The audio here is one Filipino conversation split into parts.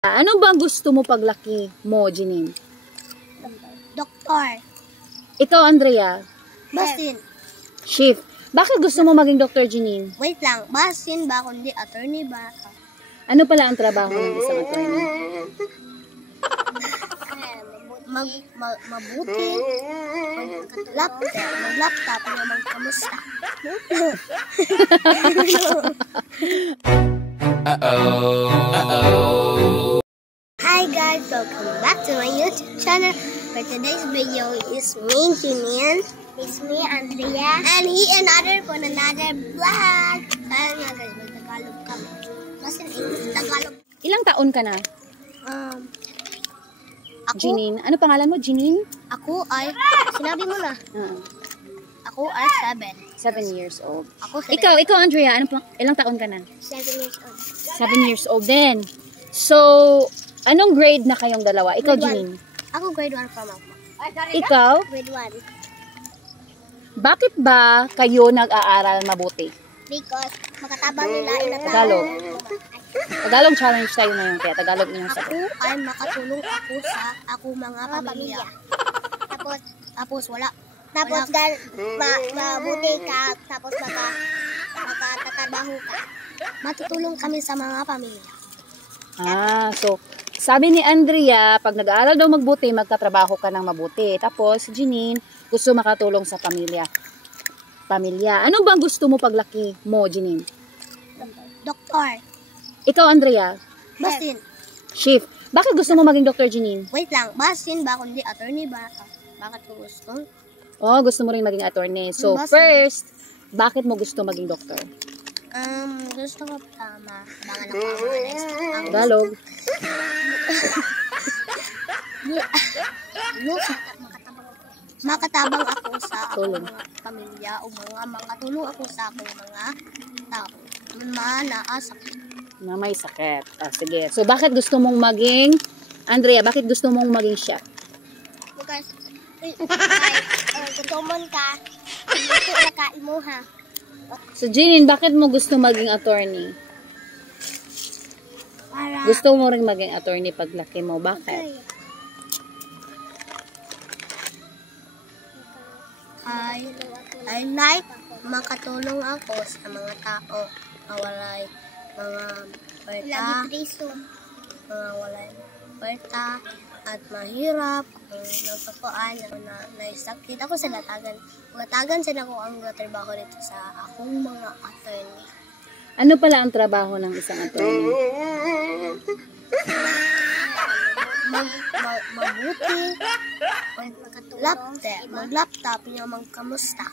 Ano bang gusto mo paglaki mo, Jenin? Doktor. Ikaw, Andrea? Basin. Chef. Bakit gusto mo maging Dr. Jenin? Wait lang. Basin ba kundi attorney ba? Ano pala ang trabaho ng isang attorney? Mabuti. Mag-laptop naman kamusta. Hi guys, welcome back to my YouTube channel. For today's video is me, Julian. It's me, Andrea. And he another for another vlog. Kaya nga guys, mag-Tagalog kami. Kasi Tagalog. Ilang taon ka na? Ako, Jenin. Ano pangalan mo, Jenin? Ako ay, sinabi mo na. Ako ay 7 years old. Ako 7. Ikaw, Andrea, ilang taon ka na? 7 years old. 7 years old din. So, anong grade na kayong dalawa? Ikaw, Grade Jenin. Ako grade 1 pa ako. Ikaw? Grade 1. Bakit ba kayo nag-aaral mabuti? Because makatabang nila Tagalog. Tagalog challenge tayo ngayon, kaya Tagalog niyo sa Ako ay makatulong ako sa mga pamilya. Tapos wala. Tapos mabuti ka, tapos makatatrabaho ka. Matutulong kami sa mga pamilya. So, sabi ni Andrea, pag nag-aaral daw magbuti, magtatrabaho ka ng mabuti. Tapos, si Jenin, gusto makatulong sa pamilya. Ano bang gusto mo paglaki mo, Jenin? Doktor. Ikaw, Andrea? Basin. Chef. Bakit gusto mo maging Dr. Jenin? Wait lang, basin ba kundi attorney ba? Bakit ko gusto? Oh, gusto mo rin maging attorney. So, Basin. first, bakit mo gusto maging doktor? Gusto ko tama. Bangan ako ang Tagalog. Makatabang ako sa Tulong. mga pamilya o makatulong ako sa aking mga tao na naasakit. Na may sakit. Sige. So, bakit gusto mong maging, Andrea, bakit gusto mong maging chef? Because, gutomon ka, ito na ka imuha. So, Jenin, bakit mo gusto maging attorney? Para, Gusto mo rin maging attorney paglaki mo. Bakit? I like makatulong ako sa mga tao na walay mga puwerta at mahirap nagpapuan na naisakit ako sa latagan sila ko ang trabaho nito sa akong mga attorney. Ano pala ang trabaho ng isang attorney? Mabuti mag-laptop niya kamusta.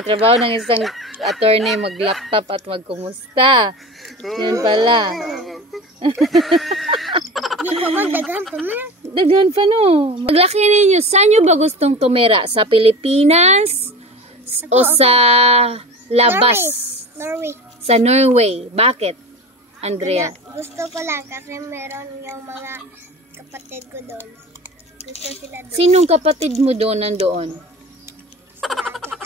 Trabaho ng isang attorney mag-laptop at magkumusta. Yun pala. Daghan pa no. Maglaki ninyo, saan nyo ba gustong tumira? Sa Pilipinas? O sa labas? Norway. Sa Norway. Bakit, Andrea? Gusto ko lang kasi meron yung mga kapatid ko doon. Gusto sila doon. Sinong kapatid mo doon nandoon?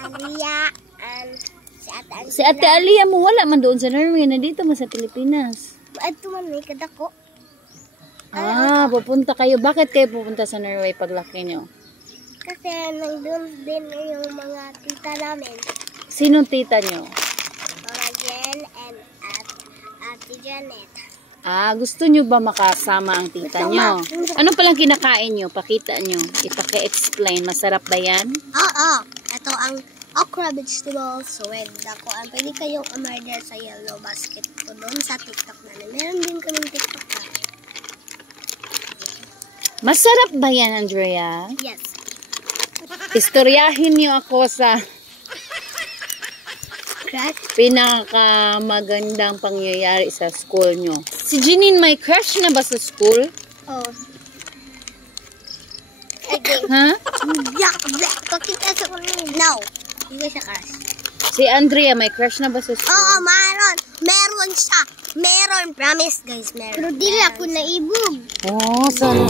Alia and si Ate Alia. Si Ate Alia mo wala man doon sa Norway, nandito man sa Pilipinas. Ito man may kadako. Pupunta kayo. Bakit kayo pupunta sa Norway paglaki nyo? Kasi nandun din yung mga tita namin. Sinong tita nyo? Mama Jen and Ate Janet. Gusto nyo ba makasama ang tita nyo? Ano palang kinakain nyo? Pakita nyo. Ipaki-explain. Masarap ba yan? Oo. Ito ang okra vegetables with dako. Pwede kayong umorder sa yellow basket ko doon sa TikTok namin. Meron din kaming TikTok na. Masarap ba yan, Andrea? Yes. Istoryahin nyo ako sa pinakamagandang pangyayari sa school nyo. Si Jenin, may crush na ba sa school? Oh. Okay. Ha? Pakita sa kunin. No. Hindi siya crush. Si Andrea, may crush na ba sa school? Oo, meron. Meron siya. Meron. Promise, guys. Meron. Pero di ako naibog. Sana.